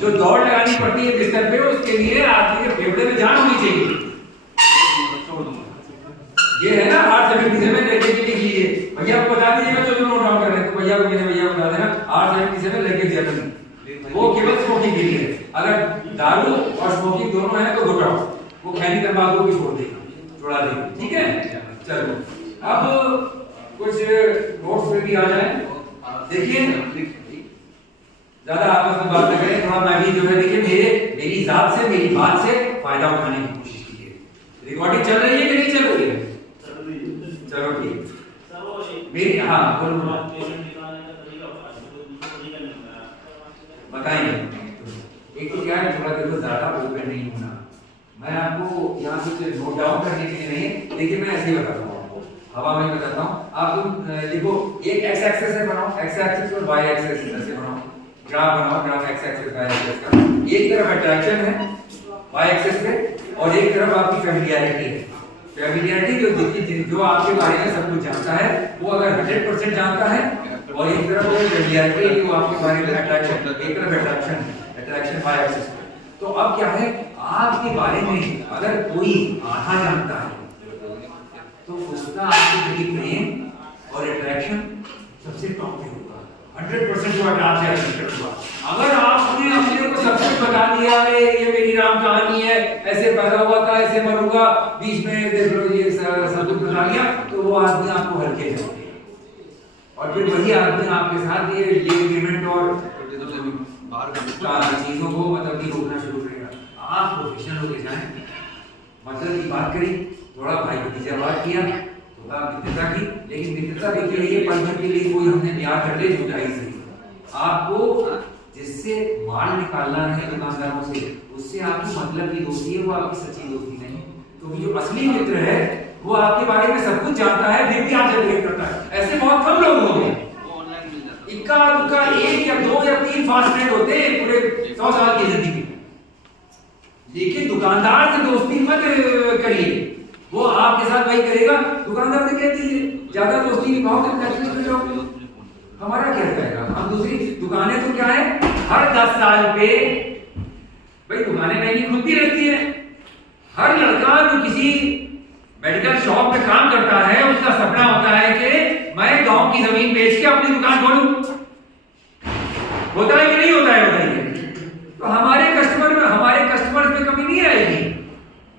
जो दौड़ लगानी पड़ती है बिस्तर पे, उसके लिए आदमी के फेफड़े में जान होनी चाहिए। ये है ना 877 लेके के लिए भैया को बता दीजिएगा जो नोट डाउन कर रहे हैं, तो भैया को मेरे भैया बता देना 877 लेके जर्मनी, वो केवल स्मोकिंग के लिए है। अगर दारू और स्मोकिंग दोनों है तो गुड आउट, वो खैनी तंबाकू भी छोड़ देगी, छोड़ा देगी, ठीक है। चलो अब कुछ नोट्स में भी आ जाए। देखिए ज्यादा आपस में बात न करें, थोड़ा मैं भी जो है देखिए मेरी जात से, मेरी बात से फायदा उठाने की कोशिश कीजिए। रिकॉर्डिंग चल रही है कि नहीं चल रही है? चलो ठीक, मेरी हाँ बोलो बताइए। एक तो क्या है, थोड़ा देखो ज्यादा ओपन नहीं होना, मैं आपको यहाँ कुछ नोट डाउन करने के लिए नहीं, लेकिन मैं ऐसे ही बताता हूँ आपको, हवा में बताता हूँ। आप देखो एक एक्स एक्सिस से बनाओ, एक्स एक्सिस और वाई एक्सिस से बनाओ, ग्राफ बनाओ, graph X axis Y axis का। एक तरफ अट्रैक्शन है वाई एक्सिस पे और एक तरफ आपकी फैमिलियरिटी है। फैमिलियरिटी जो आपके बारे में सब कुछ जानता है, वो अगर 100% जानता है, और एक तरफ वो फैमिलियरिटी जो आपके बारे में अट्रैक्शन, एक तरफ अट्रैक्शन वाई एक्सिस पे। तो अब क्या है, आपके बारे में अगर कोई आधा जानता है तो उसका आपके प्रति प्रेम और अट्रैक्शन सबसे टॉप पे होगा, 100% जो आपसे अट्रैक्ट हुआ। अगर आपने अपने को सब कुछ बता दिया, ये मेरी राम कहानी है, ऐसे पैदा हुआ था, ऐसे मरूंगा, बीच में देख लो ये सब कुछ बता दिया, तो वो आदमी आपको हल्के जाते हैं, और फिर वही आदमी आपके साथ ये एग्रीमेंट और चीजों को मतलब कि रोकना शुरू करेगा। आप प्रोफेशनल होके जाएं, मतलब की बात करी, थोड़ा भाई भतीजा बात किया, थोड़ा मित्रता की, लेकिन मित्रता के लिए पल भर के लिए कोई हमने प्यार कर ले जुटाई से। आपको जिससे माल निकालना है दुकानदारों से, उससे आपकी मतलब की दोस्ती है, वो आपकी सच्ची दोस्ती नहीं। तो जो असली मित्र है वो आपके बारे में सब कुछ जानता है, फिर भी आपसे प्रेम करता है। ऐसे बहुत कम लोग होंगे, इक्का दुक्का 1 या 2 या 3 फास्ट फ्रेंड होते हैं पूरे 100 साल की जिंदगी में। लेकिन दुकानदार से दोस्ती मत करिए, वो आपके साथ वही करेगा। दुकानदार से कह दीजिए ज्यादा दोस्ती निभाओगे तो फैक्ट्री में जाओगे, हमारा क्या जाएगा। हम दूसरी दुकानें तो क्या है, हर 10 साल पे भाई दुकानें नई खुलती रहती है। हर लड़का जो किसी मेडिकल शॉप पे काम करता है, उसका सपना होता है कि मैं गांव की जमीन बेच के अपनी दुकान खोलूं। होता है कि नहीं होता है? बताइए। तो हमारे कस्टमर्स में कमी नहीं आएगी,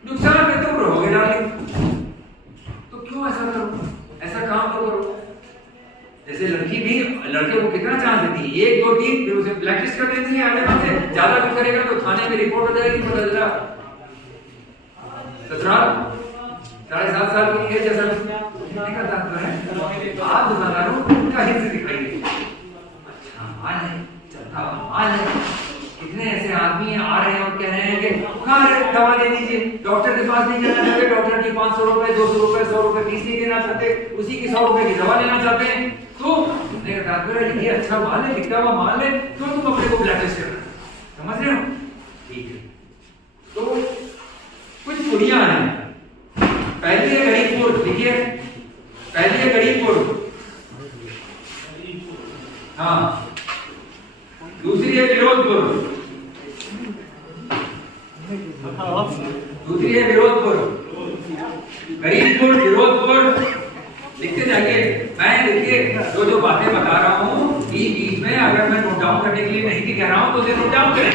नुकसान में तुम रहोगे डार्लिंग। तो क्यों ऐसा करो, ऐसा काम तो करो। जैसे लड़की भी लड़के को कितना चांस देती है, 1 2 3, फिर उसे ब्लैकलिस्ट कर देती है आगे बढ़ते। ज्यादा कुछ करेगा तो थाने में रिपोर्ट हो जाएगी, पता चला ससुराल 7.5 साल की है, जैसा नहीं करता है। आप दुकानदारों का हिस्सा दिखाइए, अच्छा माल है, चलता माल है। कितने ऐसे आदमी आ रहे हैं और कह रहे हैं कि हाँ दवा दे दीजिए, डॉक्टर के पास नहीं जाना चाहते, डॉक्टर की 500 रुपए 200 रुपए 100 रुपए फीस नहीं देना चाहते, उसी की 100 रुपए की दवा लेना चाहते हैं। तो ये अच्छा माल है, लिखता हुआ माल है, क्यों तुम अपने को ब्लैकलिस्ट कर रहे हो? समझ रहे हो? ठीक है। तो कुछ बुढ़िया हैं, पहली है गरीबपुर, देखिए पहली है गरीबपुर, हाँ, दूसरी है विरोधपुर, दूसरी है विरोधपुर, गरीबपुर, विरोधपुर, लिखते जाइए। मैं देखिए जो बातें बता रहा हूँ बीच में अगर मैं नोट डाउन करने के लिए नहीं भी कह रहा हूँ तो उसे नोट डाउन करें।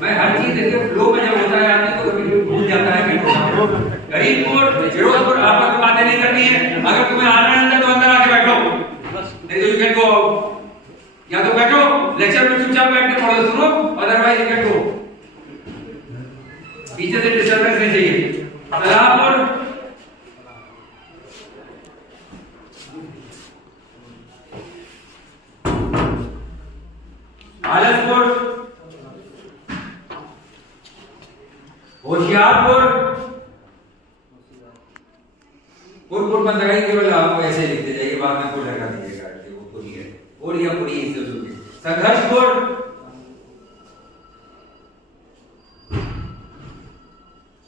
मैं हर चीज देखिए फ्लो में जब होता है आदमी तो कभी भूल जाता है कि गरीबपुर, विरोधपुर, आपस में बातें नहीं करनी है। अगर तुम्हें आना है अंदर तो अंदर आके बैठो, नहीं तो यू कैन गो आउट। या तो बैठो लेक्चर में चुपचाप बैठ के पढ़ो सुनो, अदरवाइज यू कैन गो। पीछे से डिस्टर्बेंस नहीं चाहिए। सलाहपुर, आलसपुर, होशियारपुर, पुर बंद लगाई, केवल आप ऐसे लिखते जाइए, बाद में पुर लगा दीजिएगा, वो पूरी है पूरी है पूरी इस संघर्षपुर,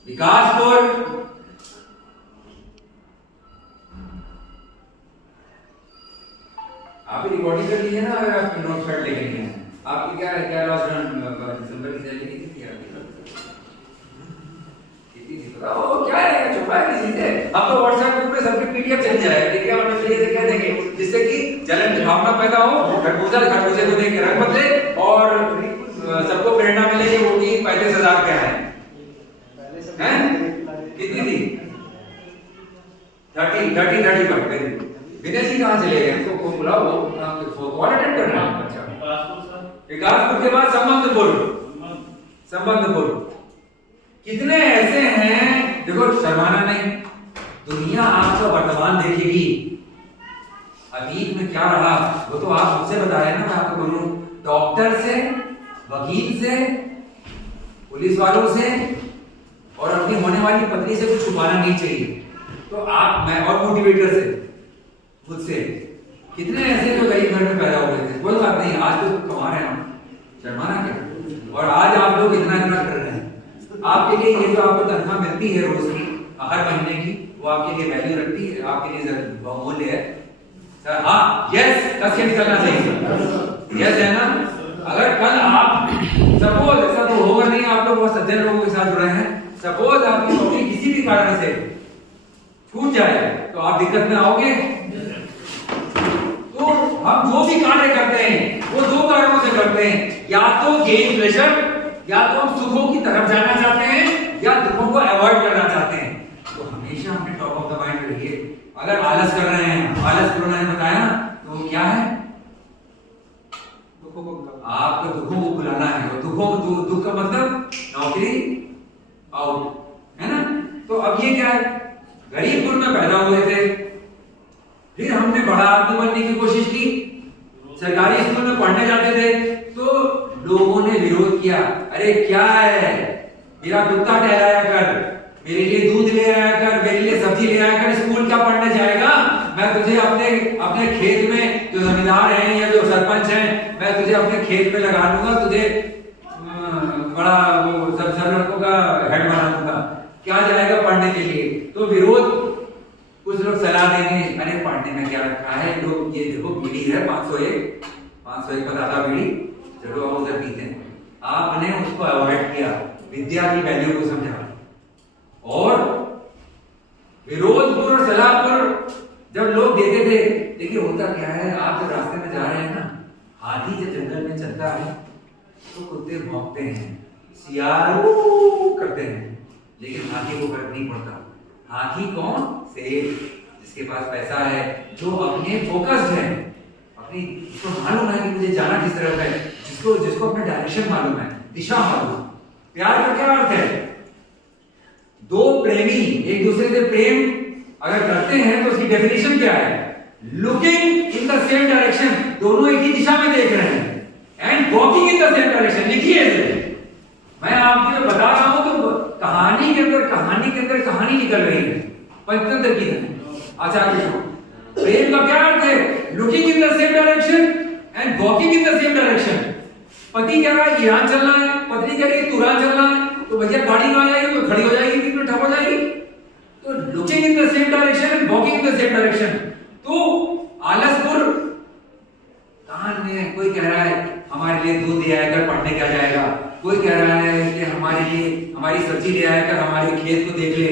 विकासपुर, आप रिकॉर्डिंग कर लीजिए ना, अगर आप नोट पैड लेके हैं आपकी क्या क्या लॉस दिसंबर की सैलरी कितनी थी आपकी? कितनी थी बताओ? क्या है छुपाए किसी से? अब तो व्हाट्सएप ग्रुप पे सबके पीडीएफ चल जाएगा, ठीक है, और ये से कह देंगे जिससे कि जलन की भावना पैदा हो, खरबूजे को देख के रंग बदले और सबको प्रेरणा मिले कि वो की 35,000 क्या है हैं? कितनी थी? 30 पर विनय जी कहाँ चले गए? तो बुलाओ, कॉल अटेंड करना है। अच्छा, विकासपुर के बाद संबंधपुर। कितने ऐसे हैं, देखो शर्माना नहीं, दुनिया आपका वर्तमान देखेगी, अतीत में क्या रहा वो तो आप मुझसे बता रहे हैं ना, मैं आपको बोलूं डॉक्टर से, वकील से, पुलिस वालों से और अपनी होने वाली पत्नी से कुछ छुपाना नहीं चाहिए। तो आप, मैं और मोटिवेटर से, खुद से, कितने ऐसे जो गरीब घर में पैदा हुए थे, कोई बात नहीं, आज तो कमा रहे हैं हम, शर्माना क्या? और आज आप लोग इतना कर रहे हैं, आपके लिए ये जो आपको तनख्वाह मिलती है रोज की, हर महीने की, वो आपके लिए वैल्यू रखती है, आपके लिए बहुमूल्य है सर। हाँ, यस, कस के निकलना चाहिए, यस है ना? अगर कल आप सपोज, ऐसा तो होगा नहीं, आप लोग बहुत सज्जन लोगों के साथ जुड़े हैं, सपोज आपकी नौकरी किसी भी कारण से छूट जाए तो आप दिक्कत में आओगे। तो हम जो भी कार्य करते हैं वो दो कारणों से करते हैं, या तो गेन प्लेजर, या तो हम सुखों की तरफ जाना चाहते हैं, या दुखों को अवॉइड करना चाहते हैं। तो हमेशा अपने टॉप ऑफ द माइंड रखिए। अगर आलस कर रहे हैं, आलस कोरोना ने बताया ना, तो वो क्या है? आपको दुखों को बुलाना है, और दुख का मतलब नौकरी आउट, है ना? तो अब ये क्या है, गरीबपुर में पैदा हुए थे, फिर हमने बड़ा आदमी बनने की कोशिश की, सरकारी स्कूल में पढ़ने जाते थे तो लोगों ने विरोध किया, अरे क्या है, मेरा कुत्ता टहलाया कर, मेरे लिए दूध ले आया कर, मेरे लिए सब्जी ले आया कर, स्कूल क्या पढ़ने जाएगा? मैं तुझे अपने खेत में, जो जमींदार हैं या जो सरपंच हैं, मैं तुझे अपने खेत में लगा दूंगा, तुझे बड़ा वो सब लड़कों का हेड बना दूंगा, क्या जाएगा पढ़ने के लिए? तो विरोध, कुछ लोग सलाह देंगे, अरे पढ़ने में क्या रखा है, लोग ये देखो बीड़ी है 501 बताता बीड़ी, चलो आप उधर पीते हैं। आपने उसको अवॉइड किया, विद्या की वैल्यू को समझा। और विरोधपुर और सलाहपुर जब लोग देते थे, देखिए होता क्या है, आप जब रास्ते में जा रहे हैं ना, हाथी जब जंगल में चलता है तो कुत्ते भौंकते हैं, सियार करते हैं, लेकिन हाथी को फर्क नहीं पड़ता। हाथी कौन? शेर, जिसके पास पैसा है, जो अपने फोकस्ड है, अपनी, जिसको मालूम है कि मुझे जाना किस तरफ है, जिसको अपना डायरेक्शन मालूम है, दिशा मालूम है। प्यार का क्या अर्थ है? दो प्रेमी एक दूसरे से प्रेम अगर करते हैं तो उसकी डेफिनेशन क्या है? Looking in the same direction, दोनों एक ही दिशा में देख रहे हैं, and walking in the same direction. लिखिए, मैं आपको जो बता रहा हूं तो कहानी के अंदर कहानी निकल रही है, पंचतंत्र की तरह। आचार्य प्रेम का क्या अर्थ है? Looking in the same direction and walking in the same direction. पति कह रहा है ईरान चलना है, पत्नी कह रही है तुरान चलना है, तो भैया गाड़ी कहां जाएगी? तो खड़ी हो जाएगी, 3 मिनट ठप हो जाएगी। तो looking in the same direction and walking in the same direction. तो आलसपुर कान में कोई कह रहा है हमारे लिए दूध ले आया कर, पढ़ने क्या जाएगा, कोई कह रहा है कि हमारे लिए हमारी सब्जी ले आया कर, हमारे खेत को देख ले।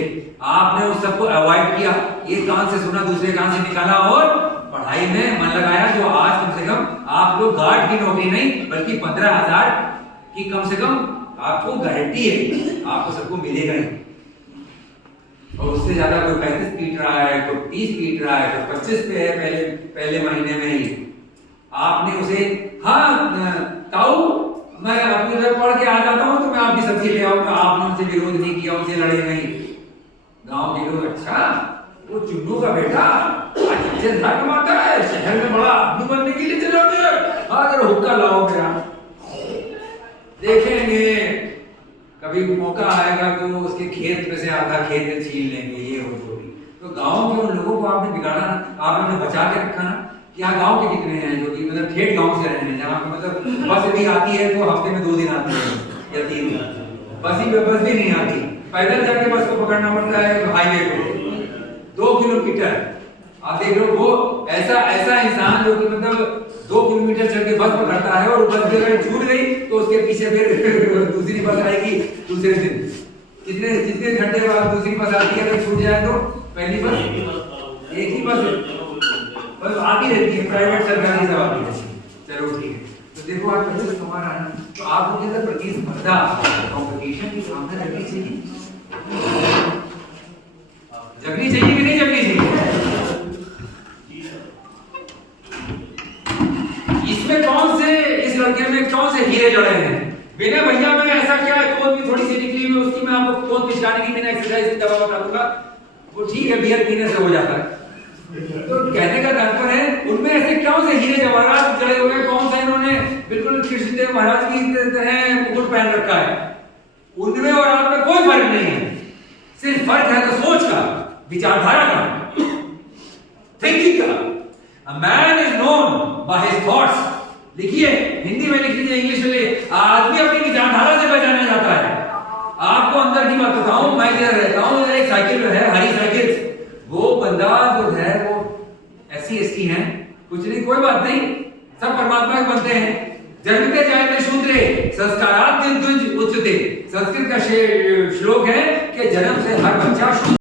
आपने उस सबको अवॉइड किया, एक कान से सुना, दूसरे कान से निकाला और पढ़ाई में मन लगाया, जो आज कम से कम आप लोग गार्ड की नौकरी नहीं बल्कि 15,000 की कम से कम आपको गारंटी है, आपको सबको मिलेगा ही। और उससे ज्यादा कोई 35 पीट रहा है, कोई 30 पीट रहा है, कोई 25 पे है पहले महीने में ही। आपने उसे, हाँ ताऊ मैं अपने घर पढ़ के आ जाता हूँ तो मैं आपकी सब्जी ले आऊंगा, आपने उनसे विरोध नहीं किया, उनसे लड़े नहीं। गांव के लोग, अच्छा वो चुन्नू का बेटा अच्छे कमाता है, शहर में बड़ा आदमी बनने के लिए चला गया, अगर हुक्का लाओ मेरा, देखेंगे कभी मौका आएगा तो उसके खेत में से आधा खेत में छीन लेंगे, ये हो जो भी। तो गांव के उन लोगों को आपने बिगाड़ा, आपने बचा के रखा ना। यहाँ गांव के कितने हैं जो कि मतलब ठेठ गांव से रहे हैं, जहाँ पे मतलब बस भी आती है तो हफ्ते में 2 दिन आती है या 3 दिन, बस भी नहीं आती, पैदल जाके बस को पकड़ना पड़ता है हाईवे पे 2 किलोमीटर। आप देख लो, वो ऐसा इंसान जो कि मतलब 2 किलोमीटर मीटर चल के बस पकड़ता है और बस अगर छूट गई तो उसके पीछे फिर दूसरी बस आएगी दूसरे दिन। कितने घंटे बाद दूसरी बस आती है अगर छूट जाए तो? पहली बस एक ही बस आती रहती है, प्राइवेट सरकारी सब आती रहती है। चलो ठीक है, तो देखो आप बच्चे हमारा है ना, तो आप लोग के अंदर प्रतिस्पर्धा कंपटीशन की भावना जगनी चाहिए, जगनी चाहिए कि नहीं जगनी चाहिए? इसमें कौन से, इस लड़के में कौन से हीरे जड़े हैं? बिना भैया में ऐसा क्या है, कौन भी थोड़ी सी निकली हुई उसकी मैं आपको कौन पिछलाने की बिना एक्सरसाइज की दवा बता दूंगा, वो ठीक है बियर पीने से हो जाता है। तो कहने का तात्पर्य है उनमें ऐसे कौन से हीरे जवाहरात जड़े हुए, कौन सा इन्होंने बिल्कुल कृष्णदेव महाराज की तरह मुकुट पहन रखा है? उनमें और आप में कोई फर्क नहीं है, सिर्फ फर्क है तो सोच का, विचारधारा का, थिंकिंग का। A man is known by his thoughts। लिखिए, हिंदी में लिख लीजिए, इंग्लिश में लिखिए। आदमी अपनी विचारधारा से पहचाना जाता है। आपको अंदर की बात बताऊं, मैं इधर रहता हूं, एक साइकिल है हरी साइकिल, वो बंदा जो है वो SC ST है, कुछ नहीं, कोई बात नहीं, सब परमात्मा के बनते हैं। जन्मते जायते शूद्रे संस्कारात् द्विज उच्यते। संस्कृत का श्लोक है कि जन्म से हर बच्चा